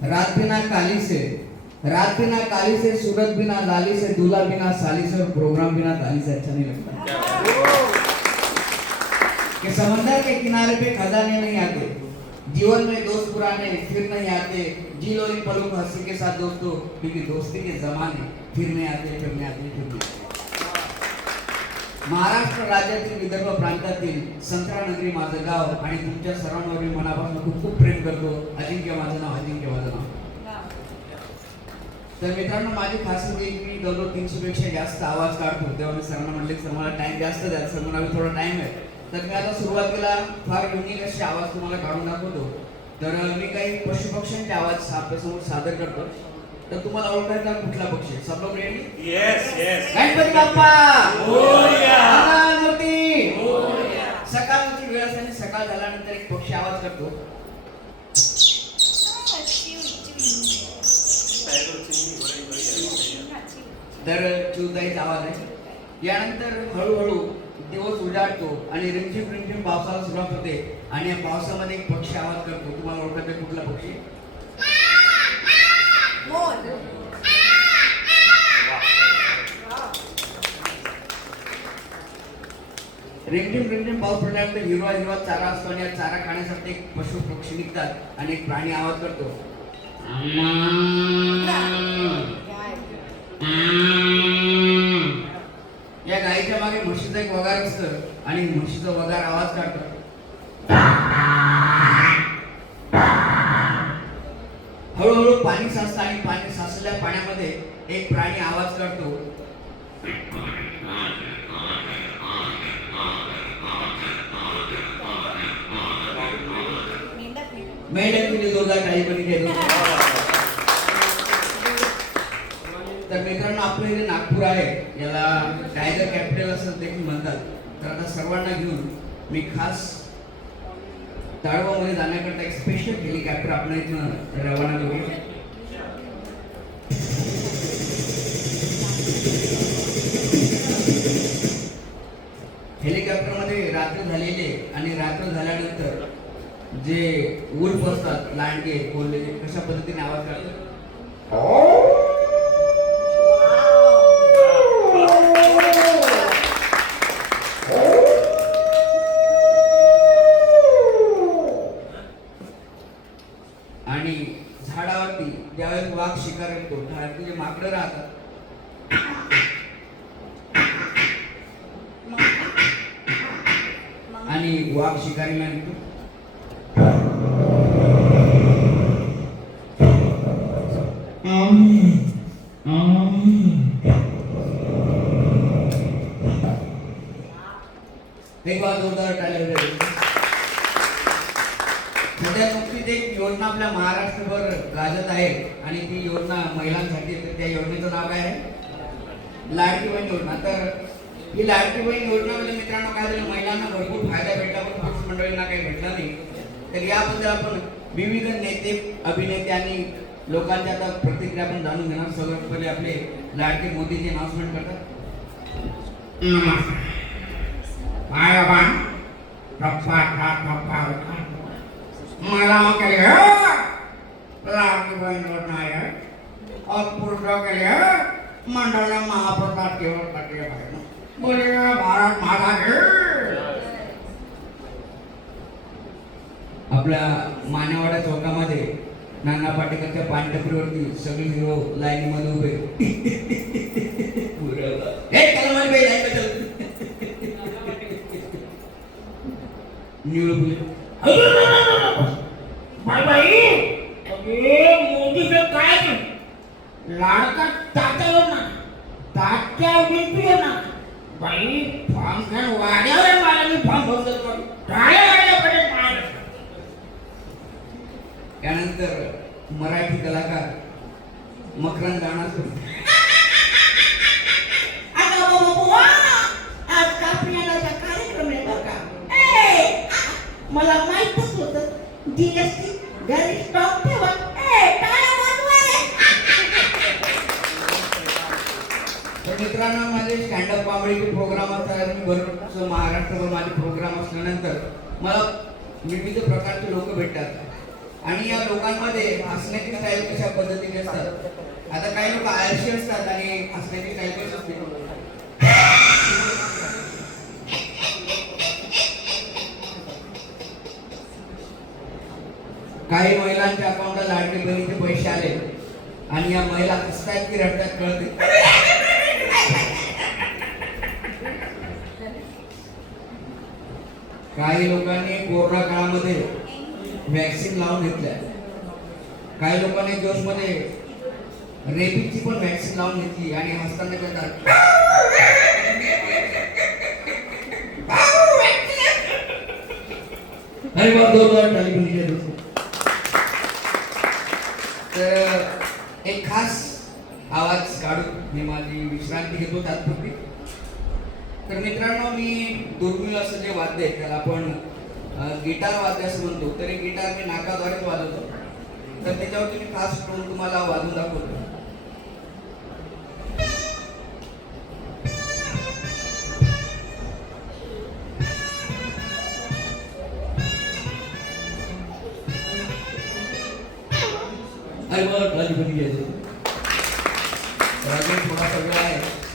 रात बिना काली से, रात बिना काली से, सूरत बिना लाली से, दूल्हा बिना साली से और प्रोग्राम बिना ताली से अच्छा नहीं लगता। कि समंदर के किनारे पे खजाने नहीं आते, जीवन में दोस्त पुराने फिर नहीं आते, जी लो इन पलों को हंसी के साथ दोस्तों, क्योंकि दोस्ती के जमाने फिर नहीं आते, फिर नहीं आते, फिर नहीं आते। महाराष्ट्र राज्यातील विदर्भ प्रांतातील संत्रा नगरी माझं गाव आणि तुमच्या सर्वांवर मी मनापासून खूप खूप प्रेम करतो। अजिंक्य माझं नाव, अजिंक्य माझं नाव। तर मित्रांनो, माझी खासियत आहे की मी दररोज 300 पेक्षा जास्त आवाज काढतो। तेव्हा मी सरांना म्हटले सर मला टाइम जास्त द्या, सर मला थोडा टाइम आहे। तर मी आता सुरुवातीला फार युनिक असे आवाज तुम्हाला काढून दाखवतो। तर मी काही पशुपक्ष्यांचे आवाज आपल्यासमोर सादर करतो। तर तुम्हाला ओळखायचा कुठला पक्षी? सब लोग ready? Yes yes. Ganpati Bappa Morya. मूर्ती मोरया. सकाळची वेळ असताना सकाळ झाल्यानंतर एक पक्षी आवाज करतो। तर चिवताईचा आवाज आहे। यानंतर हळूहळू दिवस उजाडतो आणि रिमझिम रिमझिम पावसाला सुरुवात होते आणि या पावसामध्ये एक पक्षी आवाज करतो। तुम्हाला ओळखायचा कुठला पक्षी? रिमझिम रिमझिम पाऊस पडल्यानंतर हिरवा हिरवा चारा असतो आणि या चारा खाण्यासाठी एक पशु पक्षी निघतात आणि एक प्राणी आवाज करतो। या गायीच्या मागे म्हशीचं एक वगार असतं आणि म्हशीचं वगार आवाज काढतो। हळूहळू पाणी साचतं आणि पाणी साचलेल्या पाण्यामध्ये एक प्राणी आवाज काढतो। मेंढक केली जोरदार काही पण घेतो। तर मित्रांनो, आपलं हे नागपूर आहे, याला टायगर कॅपिटल असं देखील म्हणतात। तर आता सर्वांना घेऊन मी खास ताडोबामध्ये जाण्याकरता एक स्पेशल हेलिकॉप्टर आपण इथनं रवाना करू। हेलिकॉप्टरमध्ये रात्र झालेले आणि रात्र झाल्यानंतर जे उल्फ असतात, लांडगे बोलले कशा पद्धतीने आवाज काढतात। आणि झाडावरती ज्यावेळेस वाघ शिकार येतो, झाडावरती जे माकडं राहतात आणि वाघ शिकारी म्हणतो एक बार जोरदार टाळ्या वाजवा। सध्या नुकतीच एक योजना आपल्या महाराष्ट्रभर गाजत आहे आणि ती योजना महिलांसाठी आहे। तर त्या योजनेचं नाव काय आहे? लाडकी बहीण योजना। तर ही लाडकी बहीण योजनामध्ये मित्रांनो काय झालं, महिलांना भरपूर फायदा भेटला पण पुरुष मंडळींना काही भेटला नाही। तर याबद्दल आपण विविध नेते, अभिनेते आणि लोकांच्या आता प्रतिक्रिया आपण जाणून घेणार। सर्वात पहिले आपले लाडके मोदीजी अनाउन्समेंट करतात। महिलाओं के लिए लाडकी बहन योजना है और पुरुषों के लिए मंडल ने महाप्रसाद की व्यवस्था की है। बोलिए भारत माता की। आपल्या मानेवाडा चौकामध्ये नाना पाटेकरच्या पानटपरीवरती सगळी हिरो लाईनीमध्ये उभे। मोदी से काय लाडका तात्या ना तात्या उभी ना बाई फॉर्म घेऊन वाड्यावर मला मी फॉर्म भरतो टाळ्या वाड्याकडे मार। त्यानंतर मराठी कलाकार मकरंद राणा आज कापण्याचा कार्यक्रम आहे बघा। मला माहितच होतं जीएसटी घरी स्टॉक ठेवा। मित्रांनो, माझे स्टँडअप कॉमेडी प्रोग्राम असतात। मी भरपूर महाराष्ट्रभर माझे प्रोग्राम असल्यानंतर मला विविध प्रकारचे लोक भेटतात आणि या लोकांमध्ये हसण्याची स्टाईल कशा पद्धतीने असतात. आता काही लोक आळशी असतात आणि हसण्याची स्टाईल कशी असते. काही महिलांच्या अकाउंटला लाडकी बहिणीचे पैसे आले आणि या महिला हसतायत की रडतात कळते. काही लोकांनी कोरोना काळामध्ये वॅक्सिन लावून घेतल्या. काही लोकांनी जोशमध्ये रेबीजची पण वॅक्सिन लावून घेतली आणि हसताना करतात. अरे बाप दोन तर एक खास आवाज काढून मी माझी विश्रांती घेतो तात्पुरती. तर मित्रांनो, मी दुर्मिळ असं जे वाद्य आहे त्याला आपण गिटार वाद्य असं म्हणतो. तरी गिटार मी नाकाद्वारेच वाजवतो. तर त्याच्यावरती मी खास टोन तुम्हाला वाजवून दाखवतो. अरे बघ, थोडासा वेळ आहे.